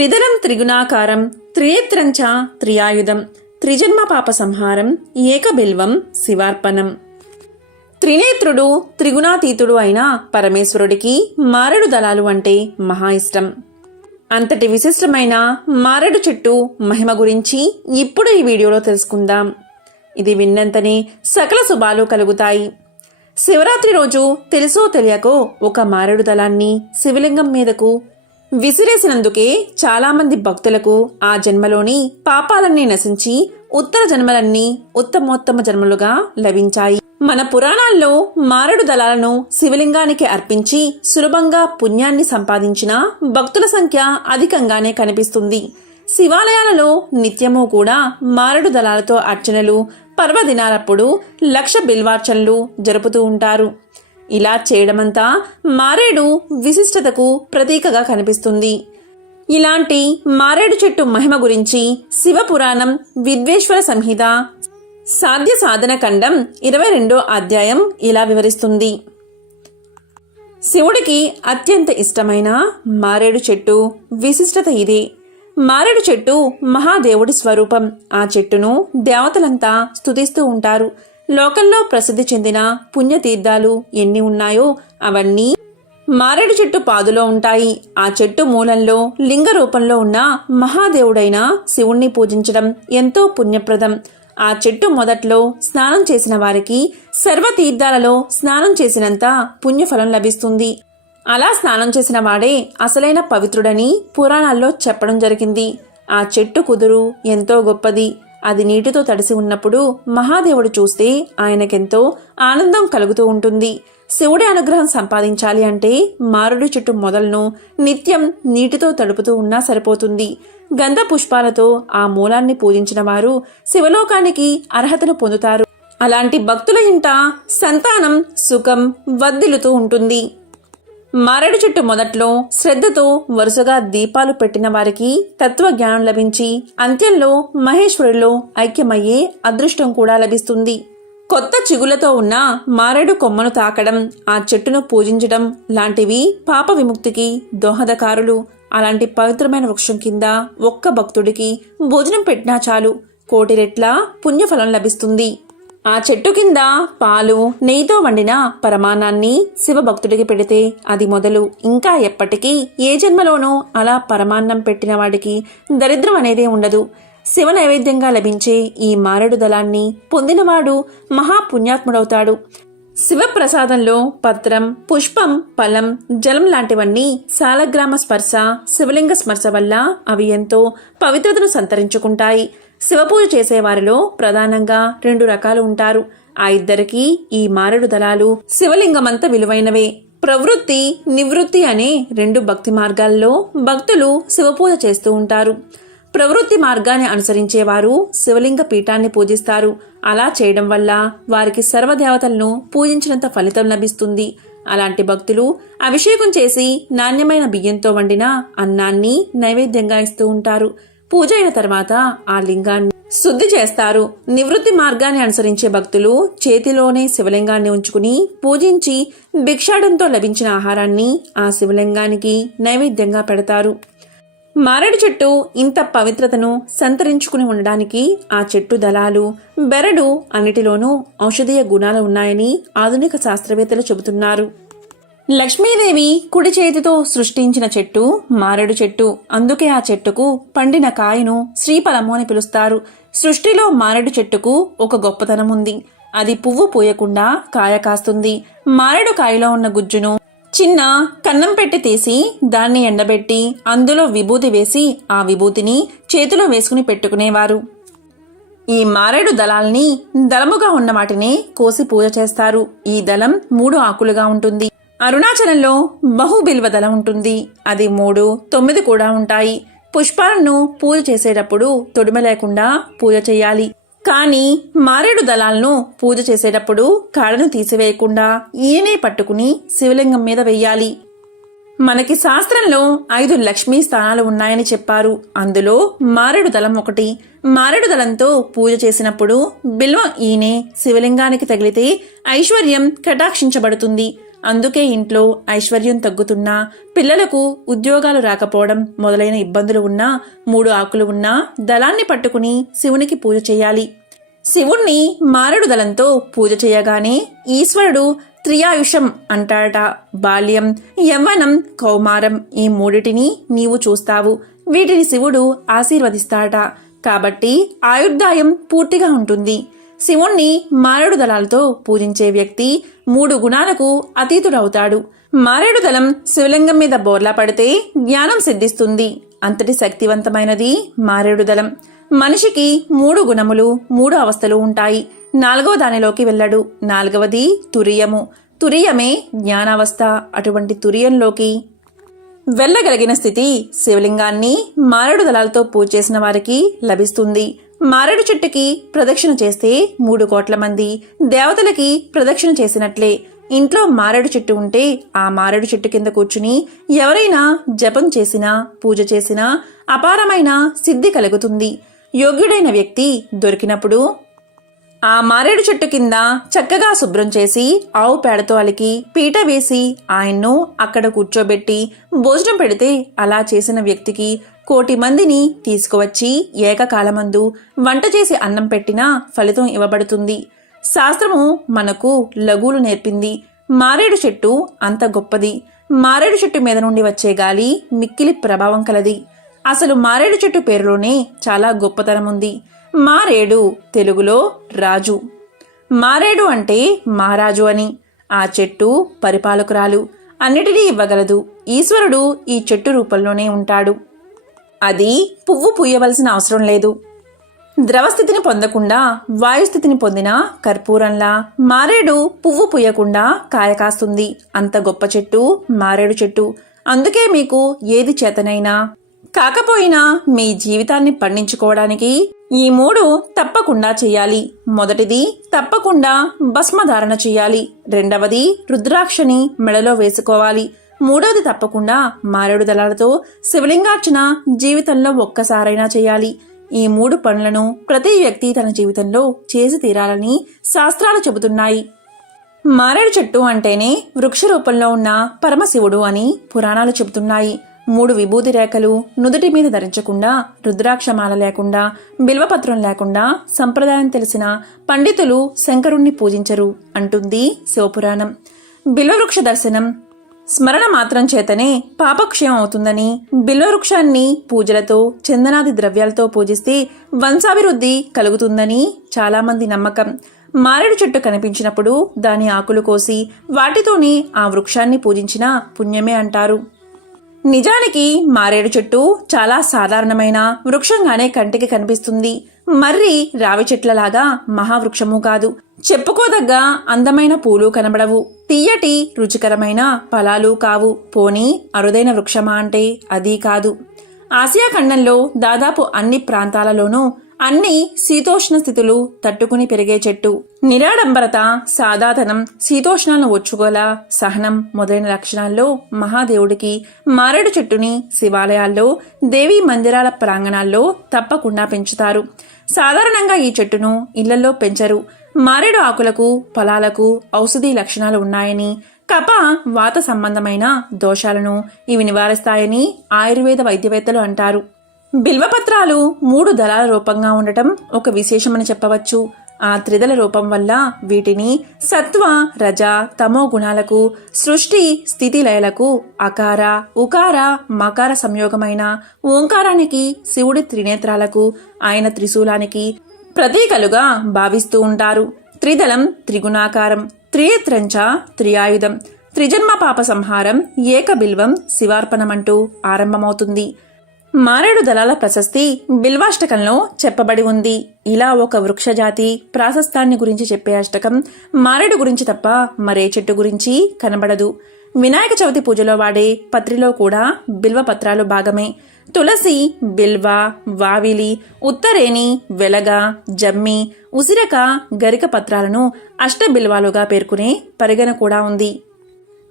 త్రిదరం త్రిగుణాకారం త్రినేత్రంచ త్రియాయుధం త్రిజన్మ పాప సంహారం ఏకబిల్వం శివార్పణం. త్రినేత్రుడు త్రిగుణాతీతుడు అయిన పరమేశ్వరుడికి మారడు దళాలు అంటే మహా ఇష్టం. అంతటి విశిష్టమైన మారడు చెట్టు మహిమ గురించి ఇప్పుడు ఈ వీడియోలో తెలుసుకుందాం. ఇది విన్నంతనే సకల శుభాలు కలుగుతాయి. శివరాత్రి రోజు తెలుసో తెలియకో ఒక మారడు దళాన్ని శివలింగం మీదకు విసిరేసినందుకే చాలామంది భక్తులకు ఆ జన్మలోని పాపాలన్నీ నశించి ఉత్తర జన్మలన్నీ ఉత్తమోత్తమ జన్మలుగా లభించాయి. మన పురాణాల్లో మారడు దళాలను శివలింగానికి అర్పించి సులభంగా పుణ్యాన్ని సంపాదించిన భక్తుల సంఖ్య అధికంగానే కనిపిస్తుంది. శివాలయాలలో నిత్యము కూడా మారడు దళాలతో అర్చనలు పర్వదినాలప్పుడు లక్ష బిల్వార్చనలు జరుపుతూ ఉంటారు. ఇలా చేయడమంతా మారేడు విశిష్టతకు ప్రతీకగా కనిపిస్తుంది. ఇలాంటి మారేడు చెట్టు మహిమ గురించి శివపురాణం విద్వేశ్వర సంహిత సాధ్య సాధన ఖండం ఇరవై రెండో అధ్యాయం ఇలా వివరిస్తుంది. శివుడికి అత్యంత ఇష్టమైన మారేడు చెట్టు విశిష్టత ఇదే. మారేడు చెట్టు మహాదేవుడి స్వరూపం. ఆ చెట్టును దేవతలంతా స్తుతిస్తూ ఉంటారు. లోకంలో ప్రసిద్ధి చెందిన పుణ్యతీర్థాలు ఎన్ని ఉన్నాయో అవన్నీ మారేడు చెట్టు పాదులో ఉంటాయి. ఆ చెట్టు మూలంలో లింగ రూపంలో ఉన్న మహాదేవుడైన శివుణ్ణి పూజించడం ఎంతో పుణ్యప్రదం. ఆ చెట్టు మొదట్లో స్నానం చేసిన వారికి సర్వతీర్థాలలో స్నానం చేసినంత పుణ్యఫలం లభిస్తుంది. అలా స్నానం చేసిన వాడే అసలైన పవిత్రుడని పురాణాల్లో చెప్పడం జరిగింది. ఆ చెట్టు కుదురు ఎంతో గొప్పది. అది నీటితో తడిసి ఉన్నప్పుడు మహాదేవుడు చూస్తే ఆయనకెంతో ఆనందం కలుగుతూ ఉంటుంది. శివుడి అనుగ్రహం సంపాదించాలి అంటే మారుడు చెట్టు మొదలను నిత్యం నీటితో తడుపుతూ ఉన్నా సరిపోతుంది. గంధ పుష్పాలతో ఆ మూలాన్ని పూజించిన వారు శివలోకానికి అర్హతను పొందుతారు. అలాంటి భక్తుల ఇంట సంతానం సుఖం వర్ధిల్లుతూ ఉంటుంది. మారేడు చెట్టు మొదట్లో శ్రద్ధతో వరుసగా దీపాలు పెట్టిన వారికి తత్వజ్ఞానం లభించి అంత్యంలో మహేశ్వరులో ఐక్యమయ్యే అదృష్టం కూడా లభిస్తుంది. కొత్త చిగులతో ఉన్న మారేడు కొమ్మను తాకడం ఆ చెట్టును పూజించడం లాంటివి పాప విముక్తికి దోహదకారులు. అలాంటి పవిత్రమైన వృక్షం కింద ఒక్క భక్తుడికి భోజనం పెట్టినా చాలు. కోటి రెట్ల పుణ్యఫలం లభిస్తుంది. ఆ చెట్టు కింద పాలు నెయ్యితో వండిన పరమాన్నాన్ని శివభక్తుడికి పెడితే అది మొదలు. ఇంకా ఎప్పటికీ ఏ జన్మలోనూ అలా పరమాన్నం పెట్టిన వాడికి దరిద్రం అనేదే ఉండదు. శివ నైవేద్యంగా లభించే ఈ మారడు దళాన్ని పొందినవాడు మహాపుణ్యాత్ముడవుతాడు. శివప్రసాదంలో పత్రం పుష్పం ఫలం జలం లాంటివన్నీ సాలగ్రామ స్పర్శ శివలింగ స్పర్శ వల్ల అవి ఎంతో పవిత్రతను సంతరించుకుంటాయి. శివపూజ చేసేవారిలో ప్రధానంగా రెండు రకాలు ఉంటారు. ఆ ఇద్దరికీ ఈ మారడు దళాలు శివలింగమంత విలువైనవే. ప్రవృత్తి నివృత్తి అనే రెండు భక్తి మార్గాల్లో భక్తులు శివపూజ చేస్తూ ఉంటారు. ప్రవృత్తి మార్గాన్ని అనుసరించేవారు శివలింగ పీఠాన్ని పూజిస్తారు. అలా చేయడం వల్ల వారికి సర్వదేవతలను పూజించినంత ఫలితం లభిస్తుంది. అలాంటి భక్తులు అభిషేకం చేసి నాణ్యమైన బియ్యంతో వండిన అన్నాన్ని నైవేద్యంగా ఇస్తూ ఉంటారు. పూజ అయిన తర్వాత ఆ లింగాన్ని శుద్ధి చేస్తారు. నివృత్తి మార్గాన్ని అనుసరించే భక్తులు చేతిలోనే శివలింగాన్ని ఉంచుకుని పూజించి భిక్షాడంతో లభించిన ఆహారాన్ని ఆ శివలింగానికి నైవేద్యంగా పెడతారు. మారేడు చెట్టు ఇంత పవిత్రతను సంతరించుకుని ఉండడానికి ఆ చెట్టు దళాలు బెరడు అన్నిటిలోనూ ఔషధీయ గుణాలు ఉన్నాయని ఆధునిక శాస్త్రవేత్తలు చెబుతున్నారు. లక్ష్మీదేవి కుడి చేతితో సృష్టించిన చెట్టు మారేడు చెట్టు. అందుకే ఆ చెట్టుకు పండిన కాయను శ్రీఫలము అని పిలుస్తారు. సృష్టిలో మారేడు చెట్టుకు ఒక గొప్పతనం ఉంది అది పువ్వు పూయకుండా కాయ కాస్తుంది. మారేడు కాయలో ఉన్న గుజ్జును చిన్న కన్నం పెట్టి తీసి దాన్ని ఎండబెట్టి అందులో విభూతి వేసి ఆ విభూతిని చేతిలో వేసుకుని పెట్టుకునేవారు. ఈ మారేడు దళాల్ని దళముగా ఉన్న వాటిని కోసి పూజ చేస్తారు. ఈ దళం మూడు ఆకులుగా ఉంటుంది. అరుణాచలంలో బహుబిల్వ దళం ఉంటుంది. అది మూడు తొమ్మిది కూడా ఉంటాయి. పుష్పాలను పూజ చేసేటప్పుడు తొడిమ లేకుండా పూజ చేయాలి. కానీ మారేడు దళాలను పూజ చేసేటప్పుడు కాడను తీసివేయకుండా ఈయనే పట్టుకుని శివలింగం మీద వెయ్యాలి. మనకి శాస్త్రంలో ఐదు లక్ష్మీ స్థానాలు ఉన్నాయని చెప్పారు. అందులో మారేడు దళం ఒకటి. మారేడు దళంతో పూజ చేసినప్పుడు బిల్వం ఈనే శివలింగానికి తగిలితే ఐశ్వర్యం కటాక్షించబడుతుంది. అందుకే ఇంట్లో ఐశ్వర్యం తగ్గుతున్నా పిల్లలకు ఉద్యోగాలు రాకపోవడం మొదలైన ఇబ్బందులు ఉన్నా మూడు ఆకులు ఉన్నా దళాన్ని పట్టుకుని శివునికి పూజ చేయాలి. శివుణ్ణి మారడు దళంతో పూజ చేయగానే ఈశ్వరుడు త్రియాయుషం అంటాడట. బాల్యం యవ్వనం కౌమారం ఈ మూడిటిని నీవు చూస్తావు. వీటిని శివుడు ఆశీర్వదిస్తాడట. కాబట్టి ఆయుర్దాయం పూర్తిగా ఉంటుంది. శివుణ్ణి మారేడు దళాలతో పూజించే వ్యక్తి మూడు గుణాలకు అతీతుడవుతాడు. మారేడు దళం శివలింగం మీద బోర్లా పడితే జ్ఞానం సిద్ధిస్తుంది. అంతటి శక్తివంతమైనది మారేడు దళం. మనిషికి మూడు గుణములు మూడు అవస్థలు ఉంటాయి. నాలుగవ దానిలోకి వెళ్ళడు. నాలుగవది తురియము. తురియమే జ్ఞానావస్థ. అటువంటి తురియంలోకి వెళ్ళగలిగిన స్థితి శివలింగాన్ని మారేడు దళాలతో పూజ చేసిన వారికి లభిస్తుంది. మారేడు చెట్టుకి ప్రదక్షిణ చేస్తే మూడు కోట్ల మంది దేవతలకి ప్రదక్షిణ చేసినట్లే. ఇంట్లో మారేడు చెట్టు ఉంటే ఆ మారేడు చెట్టు కింద కూర్చుని ఎవరైనా జపం చేసినా పూజ చేసినా అపారమైన సిద్ధి కలుగుతుంది. యోగ్యుడైన వ్యక్తి దొరికినప్పుడు ఆ మారేడు చెట్టు కింద చక్కగా శుభ్రం చేసి ఆవు పేడతో అలికి పీట వేసి ఆయన్ను అక్కడ కూర్చోబెట్టి భోజనం పెడితే అలా చేసిన వ్యక్తికి కోటి మందిని తీసుకువచ్చి ఏకకాలమందు వంట చేసి అన్నం పెట్టినా ఫలితం ఇవ్వబడుతుంది. శాస్త్రము మనకు లఘువులు నేర్పింది. మారేడు చెట్టు అంత గొప్పది. మారేడు చెట్టు మీద నుండి వచ్చే గాలి మిక్కిలి ప్రభావం కలది. అసలు మారేడు చెట్టు పేరులోనే చాలా గొప్పతనం ఉంది మారేడు తెలుగులో రాజు. మారేడు అంటే మహారాజు అని. ఆ చెట్టు పరిపాలకురాలు. అన్నిటినీ ఇవ్వగలదు. ఈశ్వరుడు ఈ చెట్టు రూపంలోనే ఉంటాడు. అది పువ్వు పూయవలసిన అవసరం లేదు. ద్రవస్థితిని పొందకుండా వాయుస్థితిని పొందిన కర్పూరంలా మారేడు పువ్వు పూయకుండా కాయ కాస్తుంది అంత గొప్ప చెట్టు మారేడు చెట్టు. అందుకే మీకు ఏది చేతనైనా. కాకపోయినా మీ జీవితాన్ని పండించుకోవడానికి ఈ మూడు తప్పకుండా చేయాలి. మొదటిది తప్పకుండా భస్మధారణ చేయాలి. రెండవది రుద్రాక్షని మెడలో వేసుకోవాలి. మూడవది తప్పకుండా మారేడు దళాలతో శివలింగార్చన జీవితంలో ఒక్కసారైనా చేయాలి. ఈ మూడు పనులను ప్రతి వ్యక్తి తన జీవితంలో చేసి తీరాలని శాస్త్రాలు చెబుతున్నాయి. మారేడు చెట్టు అంటేనే వృక్ష రూపంలో ఉన్న పరమశివుడు అని పురాణాలు చెబుతున్నాయి. మూడు విభూతి రేఖలు నుదుటి మీద ధరించకుండా రుద్రాక్షమాల లేకుండా బిల్వపత్రం లేకుండా సంప్రదాయం తెలిసిన పండితులు శంకరుణ్ణి పూజించరు అంటుంది శివపురాణం. బిల్వవృక్ష దర్శనం స్మరణ మాత్రం చేతనే పాపక్షయం అవుతుందని బిల్వవృక్షాన్ని పూజలతో చందనాది ద్రవ్యాలతో పూజిస్తే వంశాభివృద్ధి కలుగుతుందని చాలామంది నమ్మకం. మారేడు చెట్టు కనిపించినప్పుడు దాని ఆకులు కోసి వాటితోనే ఆ వృక్షాన్ని పూజించిన పుణ్యమే అంటారు. నిజానికి మారేడు చెట్టు చాలా సాధారణమైన వృక్షంగానే కంటికి కనిపిస్తుంది. మర్రి రావి చెట్లలాగా మహావృక్షము కాదు. చెప్పుకోదగ్గ అందమైన పూలు కనబడవు. తీయటి రుచికరమైన ఫలాలు కావు. పోనీ అరుదైన వృక్షమా అంటే అది కాదు. ఆసియా ఖండంలో దాదాపు అన్ని ప్రాంతాలలోనూ అన్ని శీతోష్ణ స్థితులు తట్టుకుని పెరిగే చెట్టు. నిరాడంబరత సాదాతనం శీతోష్ణాలను ఒచ్చుకోల సహనం మొదలైన లక్షణాల్లో మహాదేవుడికి మారేడు చెట్టుని శివాలయాల్లో దేవీ మందిరాల ప్రాంగణాల్లో తప్పకుండా పెంచుతారు. సాధారణంగా ఈ చెట్టును ఇళ్ళలో పెంచరు. మారేడు ఆకులకు ఫలాలకు ఔషధీ లక్షణాలు ఉన్నాయని కప వాత సంబంధమైన దోషాలను ఇవి నివారిస్తాయని ఆయుర్వేద వైద్యవేత్తలు అంటారు. బిల్వపత్రాలు మూడు దళాల రూపంగా ఉండటం ఒక విశేషమని చెప్పవచ్చు. ఆ త్రిదల రూపం వల్ల వీటిని సత్వ రజ తమో గుణాలకు సృష్టి స్థితి లయలకు అకార ఉకార మకార సంయోగమైన ఓంకారానికి శివుడి త్రినేత్రాలకు ఆయన త్రిశూలానికి ప్రతీకలుగా భావిస్తూ ఉంటారు. త్రిదళం త్రిగుణాకారం త్రియేత్రంచ త్రియాయుధం త్రిజన్మ పాప సంహారం ఏకబిల్వం శివార్పణమంటూ ఆరంభమవుతుంది. మారేడు దళాల ప్రశస్తి బిల్వాష్టకంలో చెప్పబడి ఉంది. ఇలా ఒక వృక్షజాతి ప్రాశస్తాన్ని గురించి చెప్పే అష్టకం మారేడు గురించి తప్ప మరే చెట్టు గురించి కనబడదు. వినాయక చవితి పూజలో వాడే పత్రిలో కూడా బిల్వ పత్రాలు భాగమే. తులసి బిల్వ వావిలి ఉత్తరేణి వెలగ జమ్మి ఉసిరక గరిక పత్రాలను అష్టబిల్వాలుగా పేర్కొనే పరిగణ కూడా ఉంది.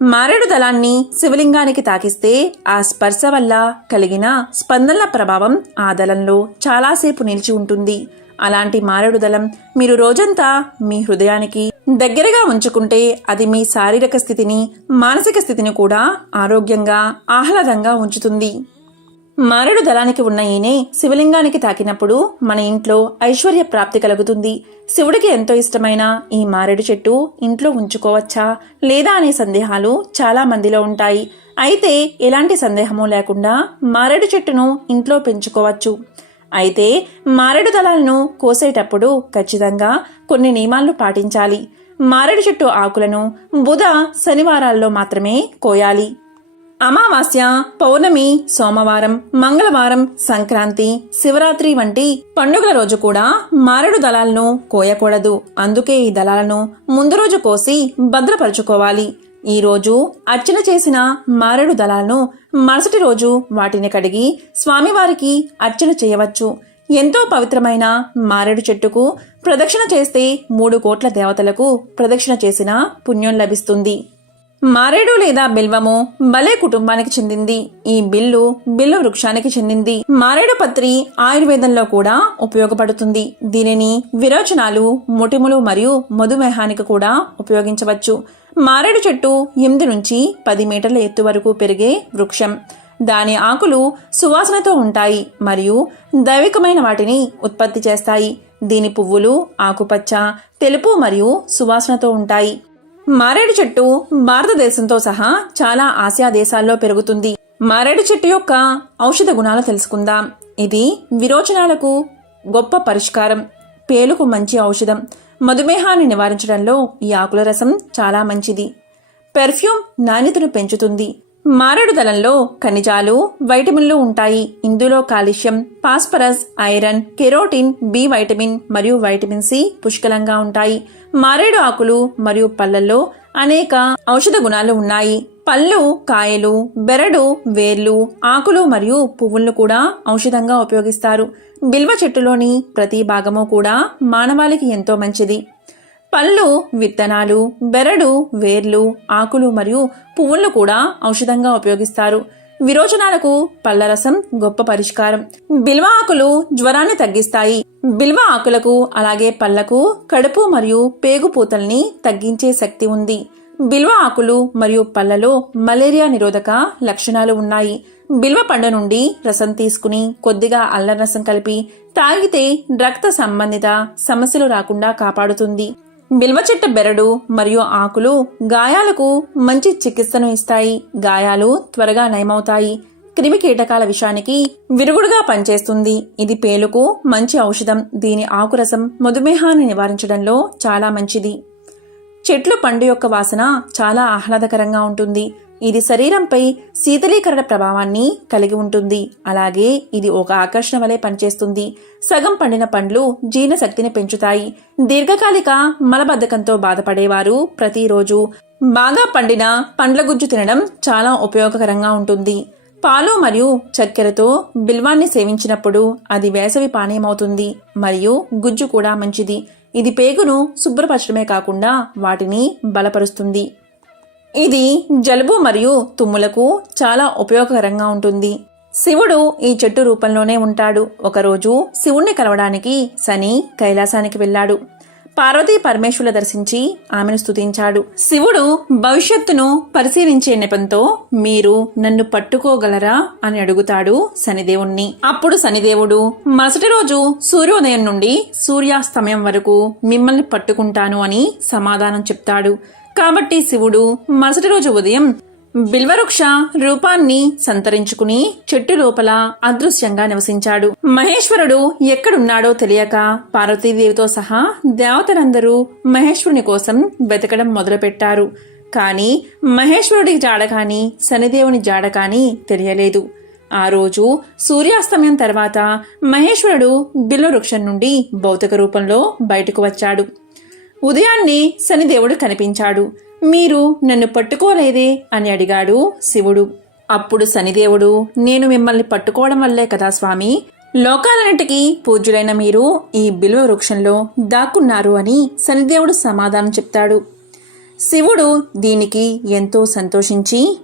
మారేడు దళాన్ని శివలింగానికి తాకిస్తే ఆ స్పర్శ వల్ల కలిగిన స్పందనల ప్రభావం ఆ దళంలో చాలాసేపు నిలిచి ఉంటుంది. అలాంటి మారేడు దళం మీరు రోజంతా మీ హృదయానికి దగ్గరగా ఉంచుకుంటే అది మీ శారీరక స్థితిని మానసిక స్థితిని కూడా ఆరోగ్యంగా ఆహ్లాదంగా ఉంచుతుంది. మారడు దళానికి ఉన్న ఈయనే శివలింగానికి తాకినప్పుడు మన ఇంట్లో ఐశ్వర్య ప్రాప్తి కలుగుతుంది. శివుడికి ఎంతో ఇష్టమైన ఈ మారేడు చెట్టు ఇంట్లో ఉంచుకోవచ్చా లేదా అనే సందేహాలు చాలా మందిలో ఉంటాయి. అయితే ఎలాంటి సందేహము లేకుండా మారేడు చెట్టును ఇంట్లో పెంచుకోవచ్చు. అయితే మారేడు దళాలను కోసేటప్పుడు ఖచ్చితంగా కొన్ని నియమాలను పాటించాలి. మారేడు చెట్టు ఆకులను బుధ శనివారాల్లో మాత్రమే కోయాలి. అమావాస్య పౌర్ణమి సోమవారం మంగళవారం సంక్రాంతి శివరాత్రి వంటి పండుగల రోజు కూడా మారేడు దళాలను కోయకూడదు. అందుకే ఈ దళాలను ముందు రోజు కోసి భద్రపరుచుకోవాలి. ఈ రోజు అర్చన చేసిన మారేడు దళాలను మరుసటి రోజు వాటిని కడిగి స్వామివారికి అర్చన చేయవచ్చు. ఎంతో పవిత్రమైన మారేడు చెట్టుకు ప్రదక్షిణ చేస్తే మూడు కోట్ల దేవతలకు ప్రదక్షిణ చేసిన పుణ్యం లభిస్తుంది. మారేడు లేదా బిల్వము బలే కుటుంబానికి చెందింది. ఈ బిల్లు బిల్లు వృక్షానికి చెందింది. మారేడు పత్రి ఆయుర్వేదంలో కూడా ఉపయోగపడుతుంది. దీనిని విరోచనాలు మొటిములు మరియు మధుమేహానికి కూడా ఉపయోగించవచ్చు. మారేడు చెట్టు ఎనిమిది నుంచి పది మీటర్ల ఎత్తు వరకు పెరిగే వృక్షం. దాని ఆకులు సువాసనతో ఉంటాయి మరియు దైవికమైన వాటిని ఉత్పత్తి చేస్తాయి. దీని పువ్వులు ఆకుపచ్చ తెలుపు మరియు సువాసనతో ఉంటాయి. మారేడు చెట్టు భారతదేశంతో సహా చాలా ఆసియా దేశాల్లో పెరుగుతుంది. మారేడు చెట్టు యొక్క ఔషధ గుణాలు తెలుసుకుందాం. ఇది విరోచనాలకు గొప్ప పరిష్కారం. పేలుకు మంచి ఔషధం. మధుమేహాన్ని నివారించడంలో ఈ ఆకుల రసం చాలా మంచిది. పెర్ఫ్యూమ్ నాణ్యతను పెంచుతుంది. మారేడు దళంలో ఖనిజాలు వైటమిన్లు ఉంటాయి. ఇందులో calcium phosphorus iron carotene B vitamin మరియు వైటమిన్ సి పుష్కలంగా ఉంటాయి. మారేడు ఆకులు మరియు పళ్ళల్లో అనేక ఔషధ గుణాలు ఉన్నాయి. పళ్ళు కాయలు బెరడు వేర్లు ఆకులు మరియు పువ్వులను కూడా ఔషధంగా ఉపయోగిస్తారు. బిల్వ చెట్టులోని ప్రతి భాగము కూడా మానవాళికి ఎంతో మంచిది. పళ్ళు విత్తనాలు బెరడు వేర్లు ఆకులు మరియు పువ్వులను కూడా ఔషధంగా ఉపయోగిస్తారు. విరోచనాలకు పళ్ళ రసం గొప్ప పరిష్కారం. బిల్వ ఆకులు జ్వరాన్ని తగ్గిస్తాయి. బిల్వ ఆకులకు అలాగే పళ్ళకు కడుపు మరియు పేగు పూతల్ని తగ్గించే శక్తి ఉంది. బిల్వ ఆకులు మరియు పళ్ళలో మలేరియా నిరోధక లక్షణాలు ఉన్నాయి. బిల్వ పండు నుండి రసం తీసుకుని కొద్దిగా అల్లం రసం కలిపి తాగితే రక్త సంబంధిత సమస్యలు రాకుండా కాపాడుతుంది. బిల్వ చెట్టు బెరడు మరియు ఆకులు గాయాలకు మంచి చికిత్సను ఇస్తాయి. గాయాలు త్వరగా నయమవుతాయి. క్రిమి కీటకాల విషానికి విరుగుడుగా పనిచేస్తుంది. ఇది పేలుకు మంచి ఔషధం. దీని ఆకురసం మధుమేహాన్ని నివారించడంలో చాలా మంచిది. చెట్లు పండు యొక్క వాసన చాలా ఆహ్లాదకరంగా ఉంటుంది. ఇది శరీరంపై శీతలీకరణ ప్రభావాన్ని కలిగి ఉంటుంది. అలాగే ఇది ఒక ఆకర్షణ వలె పనిచేస్తుంది. సగం పండిన పండ్లు జీర్ణశక్తిని పెంచుతాయి. దీర్ఘకాలిక మలబద్ధకంతో బాధపడేవారు ప్రతిరోజు బాగా పండిన పండ్ల గుజ్జు తినడం చాలా ఉపయోగకరంగా ఉంటుంది. పాలు మరియు చక్కెరతో బిల్వాన్ని సేవించినప్పుడు అది వేసవి పానీయమవుతుంది. మరియు గుజ్జు కూడా మంచిది. ఇది పేగును శుభ్రపరచడమే కాకుండా వాటిని బలపరుస్తుంది. ఇది జలుబు మరియు తుమ్ములకు చాలా ఉపయోగకరంగా ఉంటుంది. శివుడు ఈ చెట్టు రూపంలోనే ఉంటాడు. ఒకరోజు శివుణ్ణి కలవడానికి శని కైలాసానికి వెళ్ళాడు. పార్వతీ పరమేశ్వరుల దర్శించి ఆమెను స్తుతించాడు. శివుడు భవిష్యత్తును పరిశీలించే నెపంతో మీరు నన్ను పట్టుకోగలరా అని అడుగుతాడు శనిదేవుణ్ణి. అప్పుడు శనిదేవుడు మరుసటి రోజు సూర్యోదయం నుండి సూర్యాస్తమయం వరకు మిమ్మల్ని పట్టుకుంటాను అని సమాధానం చెప్తాడు. కాబట్టి శివుడు మరుసటి రోజు ఉదయం బిల్వవృక్ష రూపాన్ని సంతరించుకుని చెట్టు లోపల అదృశ్యంగా నివసించాడు. మహేశ్వరుడు ఎక్కడున్నాడో తెలియక పార్వతీదేవితో సహా దేవతలందరూ మహేశ్వరుని కోసం వెతకడం మొదలుపెట్టారు. కాని మహేశ్వరుడి జాడ కానీ శనిదేవుని జాడ కానీ తెలియలేదు. ఆ రోజు సూర్యాస్తమయం తర్వాత మహేశ్వరుడు బిల్వవృక్షం నుండి భౌతిక రూపంలో బయటకు వచ్చాడు. ఉదయాన్నే శనిదేవుడు కనిపించాడు. మీరు నన్ను పట్టుకోలేదే? అని అడిగాడు శివుడు. అప్పుడు శనిదేవుడు నేను మిమ్మల్ని పట్టుకోవడం వల్లే కదా స్వామి. లోకాలన్నిటికీ పూజ్యులైన మీరు ఈ బిల్వ వృక్షంలో దాక్కున్నారు అని శనిదేవుడు సమాధానం చెప్తాడు. శివుడు దీనికి ఎంతో సంతోషించి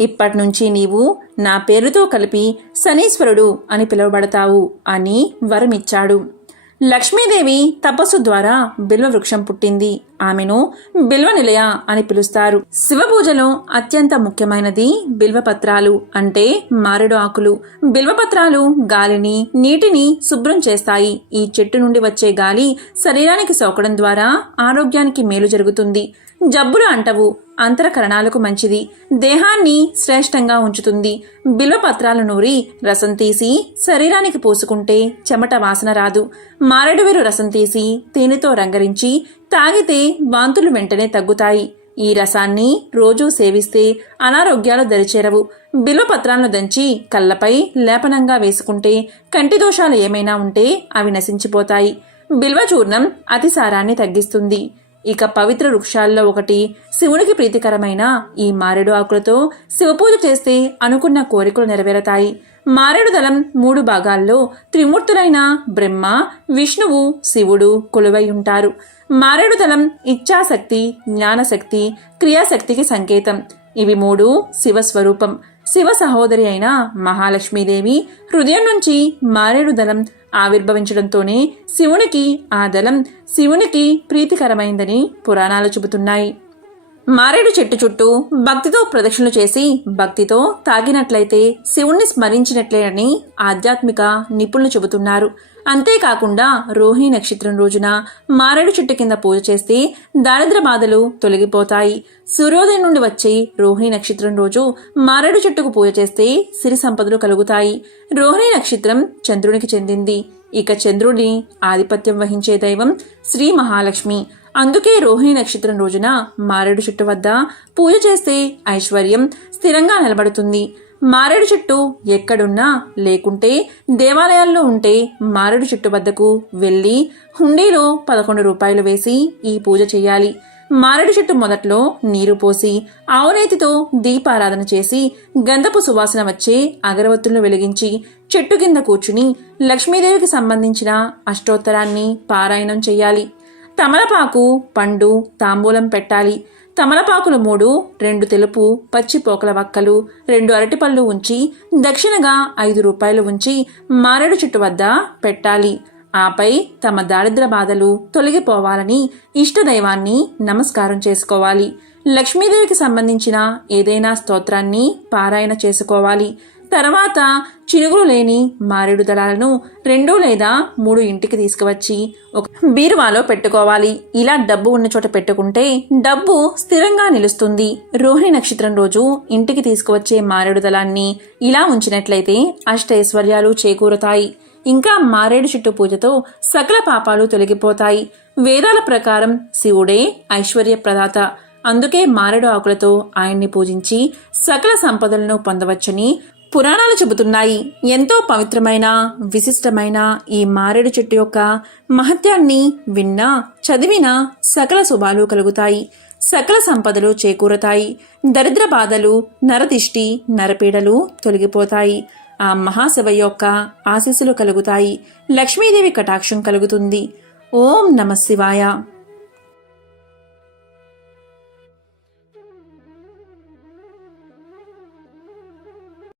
ఇప్పటి నుంచి నీవు నా పేరుతో కలిపి శనీశ్వరుడు అని పిలువబడతావు అని వరమిచ్చాడు. లక్ష్మీదేవి తపస్సు ద్వారా బిల్వ వృక్షం పుట్టింది. ఆమెను బిల్వ నిలయ అని పిలుస్తారు. శివ పూజలో అత్యంత ముఖ్యమైనది బిల్వపత్రాలు అంటే మారేడు ఆకులు. బిల్వపత్రాలు గాలిని నీటిని శుభ్రం చేస్తాయి. ఈ చెట్టు నుండి వచ్చే గాలి శరీరానికి సోకడం ద్వారా ఆరోగ్యానికి మేలు జరుగుతుంది. జబ్బులు అంటవు. అంతరకరణాలకు మంచిది. దేహాన్ని శ్రేష్టంగా ఉంచుతుంది. బిల్వపత్రాలు నూరి రసం తీసి శరీరానికి పోసుకుంటే చెమట వాసన రాదు. మారేడువేరు రసం తీసి తేనెతో రంగరించి తాగితే వాంతులు వెంటనే తగ్గుతాయి. ఈ రసాన్ని రోజూ సేవిస్తే అనారోగ్యాలు దరిచేరవు. బిల్వపత్రాలను దంచి కళ్ళపై లేపనంగా వేసుకుంటే కంటి దోషాలు ఏమైనా ఉంటే అవి నశించిపోతాయి. బిల్వ చూర్ణం అతిసారాన్ని తగ్గిస్తుంది. ఇక పవిత్ర వృక్షాల్లో ఒకటి శివునికి ప్రీతికరమైన ఈ మారేడు ఆకులతో శివపూజ చేస్తే అనుకున్న కోరికలు నెరవేరతాయి. మారేడు దళం మూడు భాగాల్లో త్రిమూర్తులైన బ్రహ్మ విష్ణువు శివుడు కొలువై ఉంటారు. మారేడు దళం ఇచ్ఛాశక్తి జ్ఞానశక్తి క్రియాశక్తికి సంకేతం. ఇవి మూడు శివస్వరూపం. శివ సహోదరి అయిన మహాలక్ష్మీదేవి హృదయం నుంచి మారేడు దళం ఆవిర్భవించడంతోనే శివునికి ఆ దళం శివునికి ప్రీతికరమైందని పురాణాలు చెబుతున్నాయి. మారేడు చెట్టు చుట్టూ భక్తితో ప్రదక్షిణలు చేసి భక్తితో తాగినట్లయితే శివుణ్ణి స్మరించినట్లేనని ఆధ్యాత్మిక నిపుణులు చెబుతున్నారు. అంతేకాకుండా రోహిణి నక్షత్రం రోజున మారేడు చెట్టు కింద పూజ చేస్తే దారిద్ర బాధలు తొలగిపోతాయి. సూర్యోదయం నుండి వచ్చి రోహిణి నక్షత్రం రోజు మారేడు చెట్టుకు పూజ చేస్తే సిరి సంపదలు కలుగుతాయి. రోహిణి నక్షత్రం చంద్రునికి చెందింది. ఇక చంద్రుడి ఆధిపత్యం వహించే దైవం శ్రీ మహాలక్ష్మి. అందుకే రోహిణి నక్షత్రం రోజున మారేడు చెట్టు వద్ద పూజ చేస్తే ఐశ్వర్యం స్థిరంగా నిలబడుతుంది. మారేడు చెట్టు ఎక్కడున్నా లేకుంటే దేవాలయాల్లో ఉంటే మారేడు చెట్టు వద్దకు వెళ్ళి హుండీలో పదకొండు రూపాయలు వేసి ఈ పూజ చేయాలి. మారేడు చెట్టు మొదట్లో నీరు పోసి ఆవునేతితో దీపారాధన చేసి గంధపు సువాసన వచ్చే అగరవత్తులను వెలిగించి చెట్టు కింద కూర్చుని లక్ష్మీదేవికి సంబంధించిన అష్టోత్తరాన్ని పారాయణం చేయాలి. తమలపాకు పండు తాంబూలం పెట్టాలి. తమలపాకులు మూడు రెండు తెలుపు పచ్చి పోకల వక్కలు రెండు అరటిపళ్ళు ఉంచి దక్షిణగా ఐదు రూపాయలు ఉంచి మారేడు చెట్టు వద్ద పెట్టాలి. ఆపై తమ దారిద్ర బాధలు తొలగిపోవాలని ఇష్టదైవాన్ని నమస్కారం చేసుకోవాలి. లక్ష్మీదేవికి సంబంధించిన ఏదైనా స్తోత్రాన్ని పారాయణ చేసుకోవాలి. తర్వాత చినుగులు లేని మారేడు దళాలను రెండు లేదా మూడు ఇంటికి తీసుకువచ్చి ఒక బీరువాలో పెట్టుకోవాలి. ఇలా డబ్బు ఉన్న చోట పెట్టుకుంటే డబ్బు స్థిరంగా నిలుస్తుంది. రోహిణి నక్షత్రం రోజు ఇంటికి తీసుకువచ్చే మారేడు దళాన్ని ఇలా ఉంచినట్లయితే అష్టైశ్వర్యాలు చేకూరుతాయి. ఇంకా మారేడు చెట్టు పూజతో సకల పాపాలు తొలగిపోతాయి. వేదాల ప్రకారం శివుడే ఐశ్వర్య ప్రదాత. అందుకే మారేడు ఆకులతో ఆయన్ని పూజించి సకల సంపదలను పొందవచ్చని పురాణాలు చెబుతున్నాయి. ఎంతో పవిత్రమైన విశిష్టమైన ఈ మారేడు చెట్టు యొక్క మహత్యాన్ని విన్నా చదివినా సకల శుభాలు కలుగుతాయి. సకల సంపదలు చేకూరతాయి. దరిద్ర బాధలు నరదిష్టి నరపీడలు తొలగిపోతాయి. ఆ మహాశివ యొక్క ఆశీస్సులు కలుగుతాయి. లక్ష్మీదేవి కటాక్షం కలుగుతుంది. ఓం నమ శివాయ.